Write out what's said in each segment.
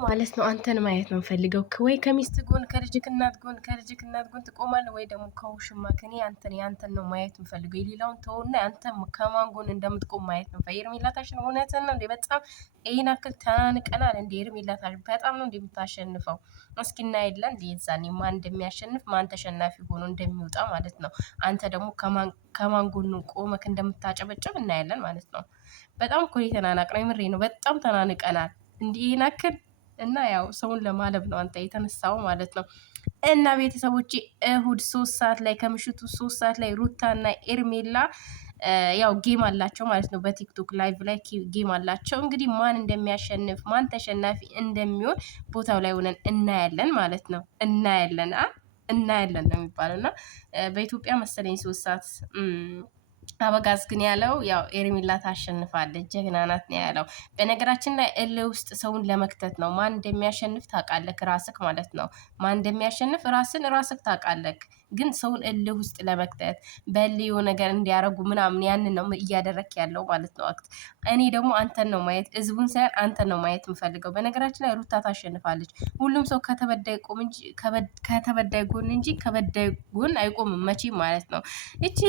ማለት ነው አንተን ማየት ነው ፈልገው ወይ ከሚስት ጎን ከልጅክ እናት ጎን ትቆማለህ ወይ ደግሞ ከውሽማ ከኔ ያንተን ነው ማየት የምፈልገው። የሌላውን ተውና አንተ ከማን ጎን እንደምትቆም ማየት ነው። ሄርሜላታሽን እውነትን ነው እንዴ? በጣም ይሄን አክል ተናንቀናል እንዴ? ሄርሜላታሽ በጣም ነው እንደምታሸንፈው። እስኪ እናያለን እንዴ የዛኔ ማን እንደሚያሸንፍ ማን ተሸናፊ ሆኖ እንደሚወጣ ማለት ነው። አንተ ደግሞ ከማን ጎን ቆመክ እንደምታጨበጭብ እናያለን ማለት ነው። በጣም እኮ የተናናቅነው የምሬ ነው። በጣም ተናንቀናል እንዲህ ይናክል እና ያው ሰውን ለማለብ ነው አንተ የተነሳው ማለት ነው። እና ቤተሰቦቼ እሁድ 3 ሰዓት ላይ ከምሽቱ 3 ሰዓት ላይ ሩታና ኤርሜላ ያው ጌም አላቸው ማለት ነው። በቲክቶክ ላይቭ ላይ ጌም አላቸው። እንግዲህ ማን እንደሚያሸንፍ ማን ተሸናፊ እንደሚሆን ቦታው ላይ ሆነን እናያለን ማለት ነው። እናያለን ነው የሚባለው እና በኢትዮጵያ መሰለኝ 3 ሰዓት አበጋዝ ግን ያለው ያው ኤርሜላ ታሸንፋለች ጀግና ናት ነው ያለው። በነገራችን ላይ እልህ ውስጥ ሰውን ለመክተት ነው። ማን እንደሚያሸንፍ ታውቃለህ ራስክ ማለት ነው። ማን እንደሚያሸንፍ ራስክ ታውቃለህ። ግን ሰውን እልህ ውስጥ ለመክተት በልዩ ነገር እንዲያረጉ ምናምን ያንን ነው እያደረክ ያለው ማለት ነው። እኔ ደግሞ አንተን ነው ማየት ህዝቡን ሳይሆን አንተን ነው ማየት የምፈልገው። በነገራችን ላይ ሩታ ታሸንፋለች። ሁሉም ሰው ከተበዳይ ጎን እንጂ ከበዳይ ጎን አይቆምም መቼም ማለት ነው። እቺ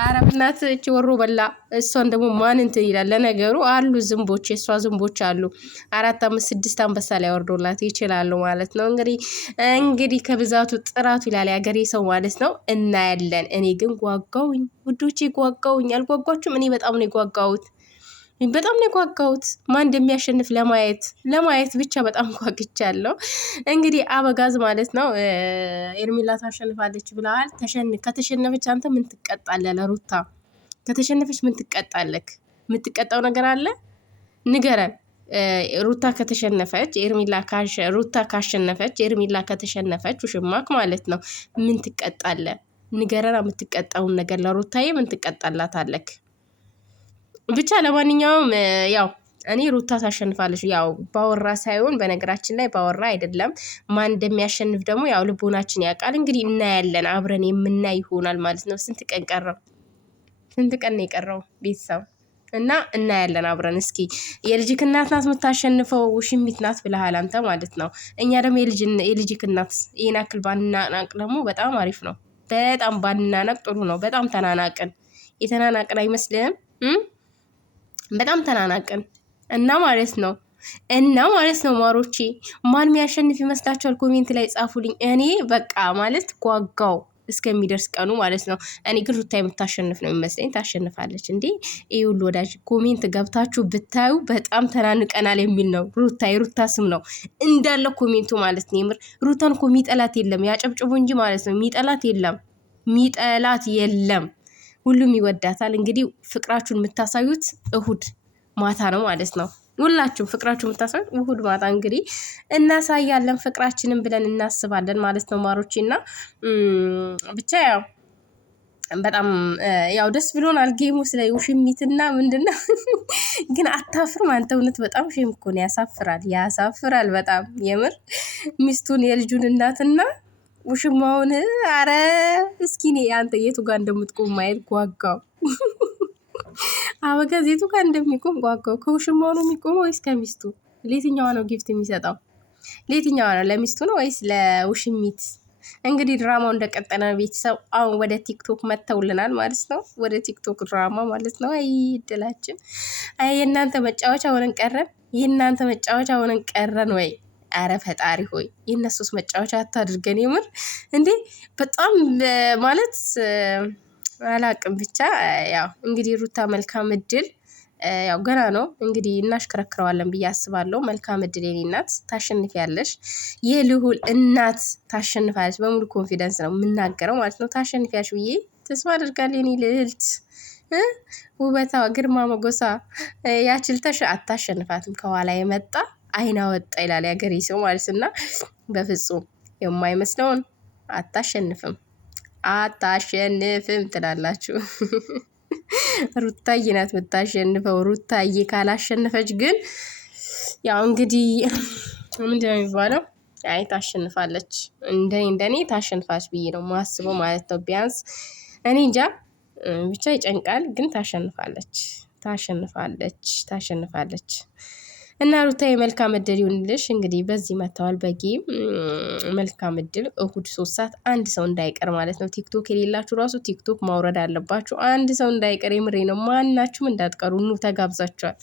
አረብናት እቺ ወሮ በላ እሷን ደግሞ ማን እንትን ይላል። ለነገሩ አሉ ዝንቦች የእሷ ዝንቦች አሉ 4 5 6 አንበሳ ላይ ወርዶላት ይችላሉ ማለት ነው። እንግዲህ ከብዛቱ ጥራቱ ይላል ያገሬ ሰው ማለት ነው። እናያለን። እኔ ግን ጓጓውኝ ውዶቼ ጓጓውኝ። አልጓጓችሁም? እኔ በጣም ነው የጓጓሁት። ማን እንደሚያሸንፍ ለማየት ብቻ በጣም ጓግቻለሁ። እንግዲህ አበጋዝ ማለት ነው ኤርሜላ ታሸንፋለች ብለዋል። ከተሸነፈች አንተ ምን ትቀጣለህ? ለሩታ ከተሸነፈች ምን ትቀጣለህ? የምትቀጣው ነገር አለ? ንገረን። ሩታ ከተሸነፈች ሩታ ካሸነፈች ኤርሜላ ከተሸነፈች ውሽማክ ማለት ነው ምን ትቀጣለህ? ንገረና የምትቀጣውን ነገር ለሩታዬ ምን ትቀጣላታለህ? ብቻ ለማንኛውም ያው እኔ ሩታ ታሸንፋለች። ያው ባወራ ሳይሆን በነገራችን ላይ ባወራ አይደለም። ማን እንደሚያሸንፍ ደግሞ ያው ልቦናችን ያውቃል። እንግዲህ እናያለን። አብረን የምናይ ይሆናል ማለት ነው። ስንት ቀን ነው የቀረው ቤተሰብ? እና እናያለን አብረን። እስኪ የልጅክ እናት ናት የምታሸንፈው ውሽሚት ናት ብለሃል አንተ ማለት ነው። እኛ ደግሞ የልጅክ እናት ይሄን አክል ባንናናቅ ደግሞ በጣም አሪፍ ነው። በጣም ባንናናቅ ጥሩ ነው። በጣም ተናናቅን። የተናናቅን አይመስልህም? በጣም ተናናቅን እና ማለት ነው ማሮቼ ማን የሚያሸንፍ ይመስላችኋል? ኮሜንት ላይ ጻፉልኝ። እኔ በቃ ማለት ጓጋው እስከሚደርስ ቀኑ ማለት ነው። እኔ ግን ሩታ የምታሸንፍ ነው የሚመስለኝ። ታሸንፋለች እንዴ! ይሄ ሁሉ ወዳጅ ኮሜንት ገብታችሁ ብታዩ በጣም ተናንቀናል የሚል ነው። የሩታ ስም ነው እንዳለ ኮሜንቱ ማለት ነው። የምር ሩታን እኮ የሚጠላት የለም። ያጨብጭቡ እንጂ ማለት ነው። የሚጠላት የለም። ሁሉም ይወዳታል። እንግዲህ ፍቅራችሁን የምታሳዩት እሁድ ማታ ነው ማለት ነው። ሁላችሁም ፍቅራችሁን የምታሳዩት እሁድ ማታ እንግዲህ እናሳያለን ፍቅራችንን ብለን እናስባለን ማለት ነው ማሮቼ። እና ብቻ ያው በጣም ያው ደስ ብሎናል። ጌሙ ስለ ውሽሚትና ምንድነው ግን አታፍርም አንተ? እውነት በጣም ሼም እኮ ነው። ያሳፍራል በጣም የምር ሚስቱን የልጁን እናትና ውሽማውን። አረ እስኪ እኔ አንተ የቱ ጋር እንደምትቆም ማየት ጓጋው። አበጋዝ የቱ ጋር እንደሚቆም ጓጋው። ከውሽማው ነው የሚቆመው ወይስ ከሚስቱ? ለየትኛዋ ነው ጊፍት የሚሰጠው? ለየትኛዋ ነው? ለሚስቱ ነው ወይስ ለውሽሚት? እንግዲህ ድራማው እንደቀጠለ ቤተሰብ አሁን ወደ ቲክቶክ መተውልናል ማለት ነው። ወደ ቲክቶክ ድራማ ማለት ነው። አይ እድላችን! አይ የእናንተ መጫወቻ ሆነን ቀረን ወይ? አረ ፈጣሪ ሆይ የእነሱስ መጫወቻ አታድርገን። የምር እንዴ በጣም ማለት አላቅም። ብቻ ያው እንግዲህ ሩታ መልካም እድል። ያው ገና ነው እንግዲህ እናሽከረክረዋለን ብዬ አስባለሁ። መልካም እድል የኔ እናት፣ ታሸንፊያለሽ። የልዑል እናት ታሸንፋለች። በሙሉ ኮንፊደንስ ነው የምናገረው ማለት ነው። ታሸንፊያለሽ ብዬ ተስፋ አድርጋለሁ። የኔ ልዕልት ውበቷ፣ ግርማ ሞገሷ ያችልተሽ አታሸንፋትም። ከኋላ የመጣ አይና ወጣ ይላል ያገሬ ሰው ማለት እና በፍጹም የማይመስለውን አታሸንፍም ትላላችሁ። ሩታዬ ናት የምታሸንፈው። ሩታዬ ካላሸነፈች ግን ያው እንግዲህ ምንድነው የሚባለው? አይ ታሸንፋለች። እንደኔ ታሸንፋች ብዬ ነው ማስበው ማለት ነው። ቢያንስ እኔ እንጃ ብቻ ይጨንቃል፣ ግን ታሸንፋለች። እና ሩታዬ መልካም እድል ይሁንልሽ። እንግዲህ በዚህ መጥተዋል በጌም መልካም እድል። እሁድ 3 ሰዓት አንድ ሰው እንዳይቀር ማለት ነው። ቲክቶክ የሌላችሁ ራሱ ቲክቶክ ማውረድ አለባችሁ። አንድ ሰው እንዳይቀር፣ የምሬ ነው። ማናችሁም እንዳትቀሩ፣ ኑ ተጋብዛችኋል።